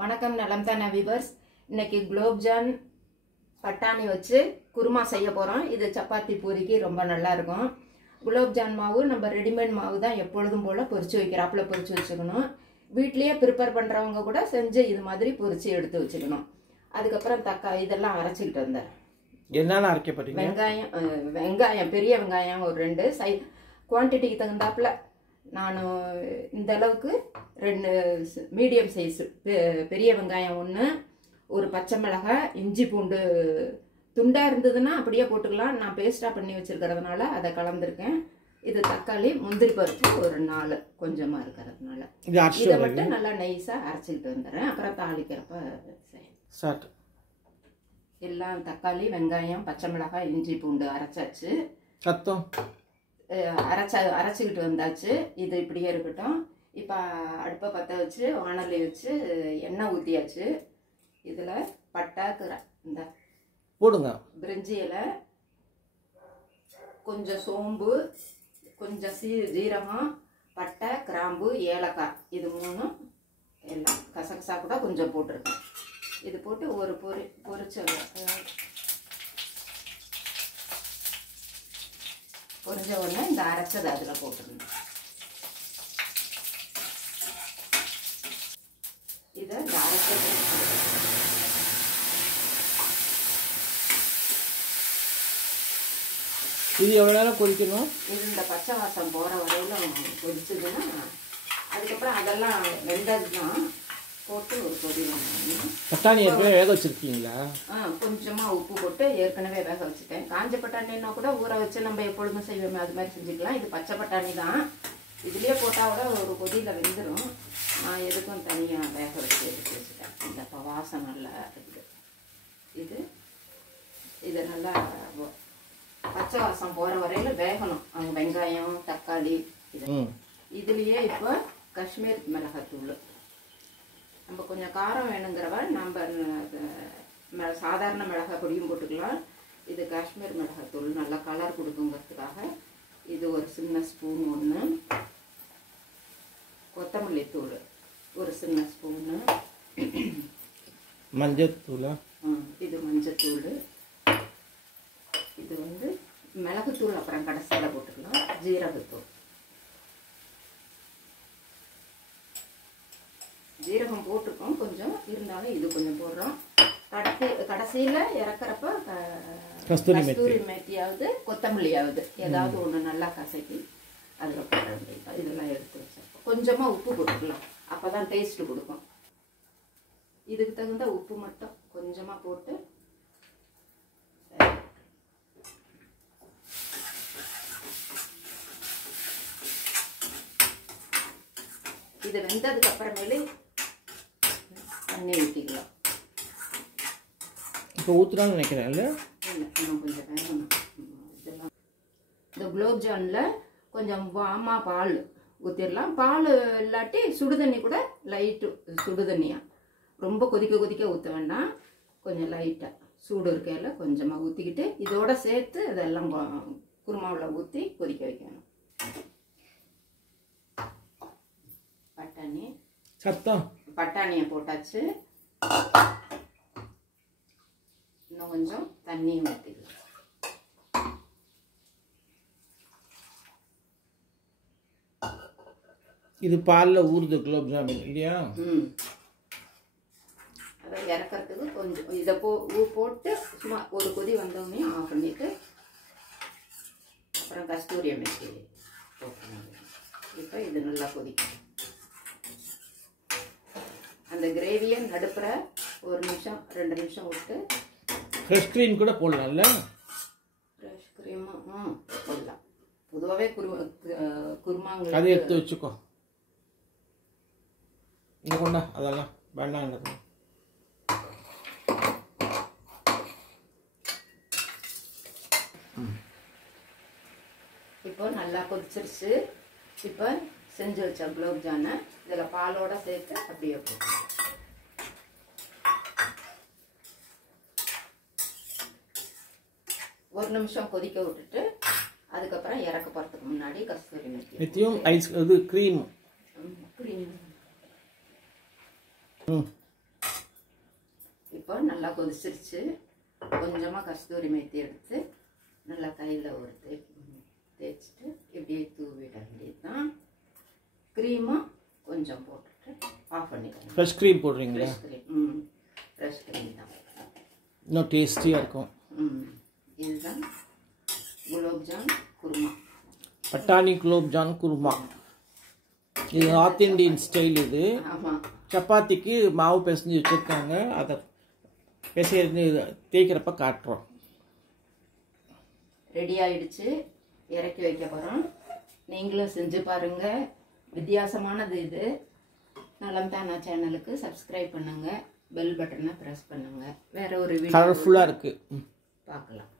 வணக்கம் நலம் தானே வியூவர்ஸ். இன்னைக்கு குலோப்ஜான் பட்டாணி வச்சு குருமா செய்ய போகிறோம். இது சப்பாத்தி பூரிக்கு ரொம்ப நல்லா இருக்கும். குலோப்ஜான் மாவு நம்ம ரெடிமேட் மாவு தான் எப்பொழுதும் போல் பொரிச்சு வைக்கிறாப்புல பொரிச்சு வச்சுக்கணும். வீட்லேயே ப்ரிப்பேர் பண்ணுறவங்க கூட செஞ்சு இது மாதிரி பொரிச்சு எடுத்து வச்சுக்கணும். அதுக்கப்புறம் தக்காளி இதெல்லாம் அரைச்சிக்கிட்டு வந்தேன். என்னென்ன அரைக்கப்பட்டீங்க? வெங்காயம் பெரிய வெங்காயம் ஒரு 2 குவான்டிட்டிக்கு தகுந்தாப்புல நான் இந்த அளவுக்கு 2 மீடியம் சைஸ் பெரிய வெங்காயம் 1, ஒரு பச்சை மிளகாய், இஞ்சி பூண்டு துண்டாக இருந்ததுன்னா அப்படியே போட்டுக்கலாம். நான் பேஸ்ட்டாக பண்ணி வச்சுருக்கிறதுனால அதை கலந்துருக்கேன். இது தக்காளி, முந்திரி பருப்பு ஒரு 4 கொஞ்சமாக இருக்கிறதுனால இதை மட்டும் நல்லா நைஸாக அரைச்சிக்கிட்டு வந்துடுறேன். அப்புறம் தாளிக்கிறப்ப எல்லாம் தக்காளி, வெங்காயம், பச்சை மிளகாய், இஞ்சி பூண்டு அரைச்சாச்சு. அரைச்சிக்கிட்டு வந்தாச்சு. இது இப்படியே இருக்கட்டும். இப்போ அடுப்பை பற்ற வச்சு வானலை வச்சு எண்ணெய் ஊற்றியாச்சு. இதில் பட்டை இந்த போடுங்க, பிரிஞ்சி இலை, கொஞ்சம் சோம்பு, கொஞ்சம் ஜீரகம், பட்டை, கிராம்பு, ஏலக்காய், இது 3 எல்லாம் கசகசா கூட கொஞ்சம் போட்டிருக்கேன். இது போட்டு ஒரு பொரிச்ச பொரிஞ்ச உடனே இந்த அரைச்சது அதில் போட்டுருந்தேன். இதை இந்த அரைச்சது இது எவ்வளோ நேரம் கொதிக்கணும்? இது இந்த பச்சை வாசம் போகிற வரையிலும் கொதிச்சதுன்னா அதுக்கப்புறம் அதெல்லாம் வெந்தது தான் போட்டு ஒரு கொதி வாங்கணும். பட்டாணி ஏற்கனவே வேக வச்சுருக்கீங்களா? கொஞ்சமாக உப்பு போட்டு ஏற்கனவே வேக வச்சுட்டேன். காஞ்ச பட்டாணின்னா கூட ஊற வச்சு நம்ம எப்பொழுதும் செய்வோமே அது மாதிரி செஞ்சுக்கலாம். இது பச்சை பட்டாணி தான். இதுலேயே போட்டால் கூட ஒரு கொதியில் வெந்துடும். நான் எதுக்கும் தனியாக வேக வச்சு எடுத்து வச்சுட்டேன். இந்த வாசம் நல்லா இருக்குது. இது நல்லா பச்சை வாசம் போகிற வரையில் வேகணும். அவங்க வெங்காயம், தக்காளி இதுலேயே இப்போ காஷ்மீர் மிளகாத்தூள். நம்ம கொஞ்சம் காரம் வேணுங்கிறவ நம்ம சாதாரண மிளகாய் பொடியும் போட்டுக்கலாம். இது காஷ்மீர் மிளகாத்தூள் நல்லா கலர் கொடுக்குங்கிறதுக்காக இது ஒரு சின்ன ஸ்பூன் 1, கொத்தமல்லி தூள் ஒரு சின்ன ஸ்பூனு, மஞ்சத்தூள், இது மஞ்சத்தூள், இது மிளகுத்தூள் அப்புறம் கடைசியில் போட்டுக்கலாம், ஜீரகத்தூள். ஜீரகம் போட்டிருக்கோம் கொஞ்சம், இருந்தாலும் இது கொஞ்சம் போடுறோம். கடைசியில் இறக்குறப்ப கஸ்தூரி மேத்தியாவது கொத்தமல்லியாவது ஏதாவது ஒன்று நல்லா கசக்கி அதில் போட வேண்டியது. இதெல்லாம் எடுத்து வச்சிருக்கோம். கொஞ்சமாக உப்பு போட்டுக்கலாம், அப்போ தான் டேஸ்ட்டு கொடுக்கும். இதுக்கு தகுந்த உப்பு மட்டும் கொஞ்சமாக போட்டு இது வெந்ததுக்கு அப்புறமேலே தண்ணி ஊற்றிக்கலாம். இப்போ ஊற்றுறான்னு நினைக்கிறேன். இல்லை இன்னும் கொஞ்சம் வேகணும். இதெல்லாம் இந்த குலோப்ஜானில் கொஞ்சம் வாமா பால் ஊற்றிடலாம். பால் இல்லாட்டி சுடுதண்ணி கூட லைட்டு சுடுதண்ணியாக ரொம்ப கொதிக்க ஊற்ற வேண்டாம். கொஞ்சம் லைட்டாக சூடு இருக்கையில் கொஞ்சமாக ஊற்றிக்கிட்டு இதோட சேர்த்து இதெல்லாம் குருமாவில் ஊற்றி கொதிக்க வைக்கணும். பட்டாணியை போட்டாச்சு. இன்னும் கொஞ்சம் தண்ணியும் ஊற்றிக்கலாம். இது பாலில் ஊறுது குலோப்ஜாம் இல்லையா? அதை இறக்கிறதுக்கு கொஞ்சம் இதை போட்டு சும்மா ஒரு கொதி வந்தோடனே ஆஃப் பண்ணிட்டு அப்புறம் கஸ்தூரி மேத்தி போட்டுருங்க. இப்போ இது நல்லா கொதிக்கும். அந்த கிரேவியை நடுப்புற 1 நிமிஷம் 2 நிமிஷம் விட்டு ஃப்ரெஷ் க்ரீம் கூட போடலாம்ல? ஃப்ரெஷ் க்ரீமும் போடலாம். பொதுவாகவே குருமாங்க அதை எடுத்து வச்சுக்கோ. இங்கே கொண்டா அதெல்லாம் வேண்டாம். எனக்கு இப்போ நல்லா கொதிச்சிருச்சு. இப்போ செஞ்சு வச்ச குலோப்ஜானை இதில் பாலோட சேர்த்து அப்படியே போட்டு 1 நிமிஷம் கொதிக்க விட்டுட்டு அதுக்கப்புறம் இறக்க போகிறதுக்கு முன்னாடி கஸ்தூரி மெத்தியும் ஐஸ் இது க்ரீம் இப்போ நல்லா கொதிச்சிருச்சு. கொஞ்சமாக கஸ்தூரி மேத்தி எடுத்து நல்லா கையில் ஒரு தேய்ச்சிட்டு இப்படியே தூவிட வேண்டியது தான். க்ரீமும் கொஞ்சம் போட்டுட்டு ஆஃப் பண்ணிடுறேன். ஃப்ரெஷ் க்ரீம் போடுறீங்களா? Fresh cream. ஃப்ரெஷ் க்ரீம் தான். இன்னும் டேஸ்டியாக இருக்கும். இதுதான் குலோப்ஜான் குருமா. பட்டாணி குலோப்ஜான் குருமா. இது நார்த் இந்தியன் ஸ்டைல். இது ஆமாம். சப்பாத்திக்கு மாவு பிசைஞ்சு வச்சுருக்காங்க. அதை பிசைஞ்சு தேய்க்கிறப்ப காட்டுறோம். ரெடி ஆயிடுச்சு. இறக்கி வைக்க போகிறோம். நீங்களும் செஞ்சு பாருங்கள். வித்தியாசமானது இது. நலம் தானா சேனலுக்கு சப்ஸ்கிரைப் பண்ணுங்கள். பெல் பட்டனை ப்ரெஸ் பண்ணுங்கள். வேற ஒரு வீடியோ கலர்ஃபுல்லாக இருக்குது. பார்க்கலாம்.